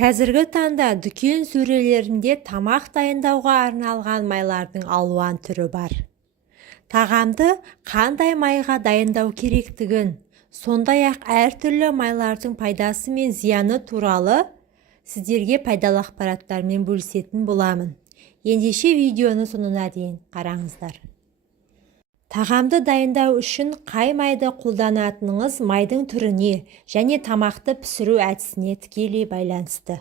Қазіргі таңда дүкен сөрелерінде тамақ дайындауға арналған майлардың алуан түрі бар. Тағамды қандай майға дайындау керектігін, сондай-ақ әртүрлі майлардың пайдасы мен зияны туралы сіздерге пайдалы ақпараттармен бөлісетін боламын. Ендеше видеоны соңына дейін қараңыздар. Тағамды дайындау үшін қай майды қолданатыныңыз майдың түріне және тамақты пісіру әдісіне тікелей байланысты.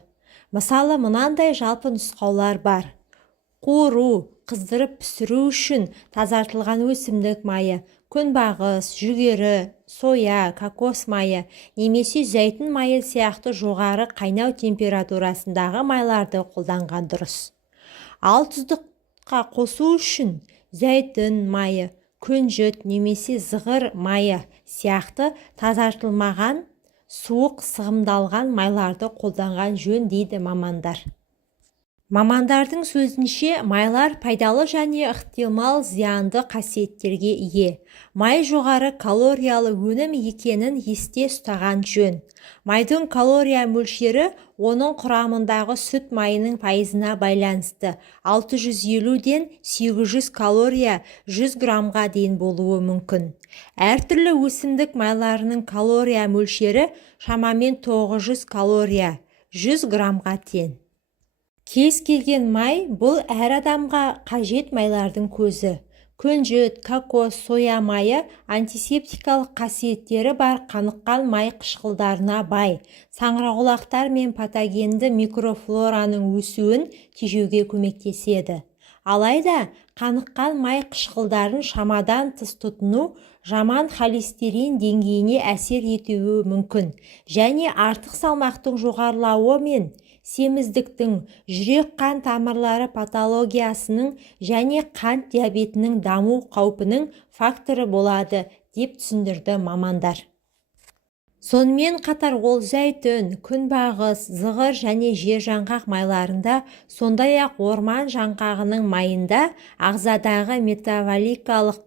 Мысалы, мынандай жалпы нұсқаулар бар. Қуыру, қыздырып пісіру үшін тазартылған өсімдік майы, күнбағыс, жүгері, соя, кокос майы немесе зәйтүн майы сияқты жоғары қайнау температурасындағы майларды қолданған дұрыс. Ал тұздыққа қосу үшін зәйтүн майы, күнжіт немесе зығыр майы сияқты тазартылмаған, суық сығымдалған майларды қолданған жөн дейді мамандар. Мамандардың сөзінше, майлар пайдалы және ықтимал зиянды қасиеттерге ие. Май жоғары калориялы өнім екенін есте ұстаған жөн. Майдың калория мөлшері оның құрамындағы сүт майының пайызына байланысты. 650-ден 800 калория 100 граммға дейін болуы мүмкін. Әртүрлі өсімдік майларының калория мөлшері шамамен 900 калория 100 граммға тең. Кез келген май бұл әр адамға қажет майлардың көзі. Күнжіт, кокос, соя майы антисептикалық қасиеттері бар қаныққан май қышқылдарына бай. Саңырауқұлақтар мен патогенді микрофлораның өсуін тежеуге көмектеседі. Алайда, қаныққан май қышқылдарын шамадан тыс тұтыну жаман холестерин деңгейіне әсер етуі мүмкін және артық салмақтың жоғарылауы мен семіздіктің, жүрек-қан тамырлары патологиясының және қант диабетінің даму қаупінің факторы болады, деп түсіндірді мамандар. Сонымен қатар ол зәйтүн, күнбағыс, зығыр және жержаңғақ майларында, сондай-ақ орман жаңғағының майында ағзадағы метаболикалық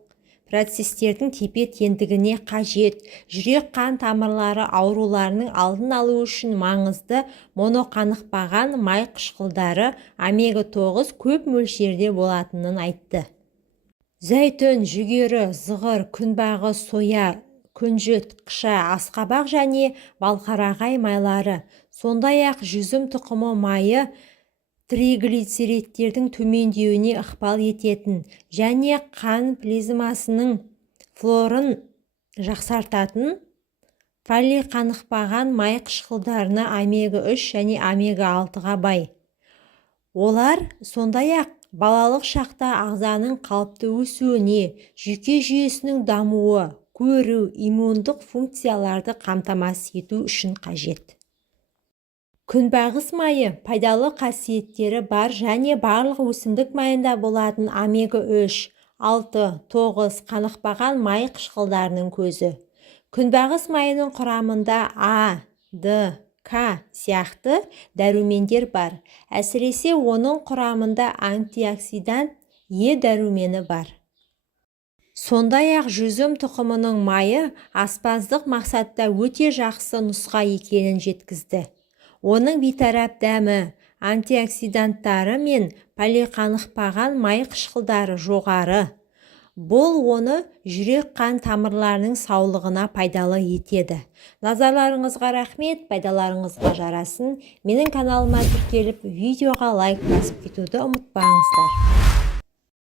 процестердің тепе-теңдігіне қажет, жүрек-қан тамырлары ауруларының алдын алу үшін маңызды моноқанықпаған май қышқылдары омега-9 көп мөлшерде болатынын айтты. Зәйтүн, жүгері, зығыр, күнбағыс, соя, күнжіт, қыша, асқабақ және балқарағай майлары, сондай-ақ жүзім тұқымы майы триглицеридтердің төмендеуіне ықпал ететін және қан плазмасының флорын жақсартатын полиқанықпаған май қышқылдарына омега-3 және омега-6-ға бай. Олар сондай-ақ балалық шақта ағзаның қалыпты өсуіне, жүйке жүйесінің дамуы, көру, иммундық функцияларды қамтамасыз ету үшін қажет. Күнбағыс майы пайдалы қасиеттері бар және барлық өсімдік майында болатын омега-3, 6, 9 қанықпаған май қышқылдарының көзі. Күнбағыс майының құрамында А, Д, К сияқты дәрумендер бар. Әсіресе оның құрамында антиоксидант Е дәрумені бар. Сондай-ақ жүзім тұқымының майы аспаздық мақсатта өте жақсы нұсқа екенін жеткізді. Оның бейтарап дәмі, антиоксиданттары мен полиқанықпаған май қышқылдары жоғары. Бұл оны жүрек-қан тамырларының саулығына пайдалы етеді. Назарларыңызға рахмет, пайдаларыңызға жарасын. Менің каналыма тіркеліп, видеоға лайк басып кетуді ұмытпаңыздар.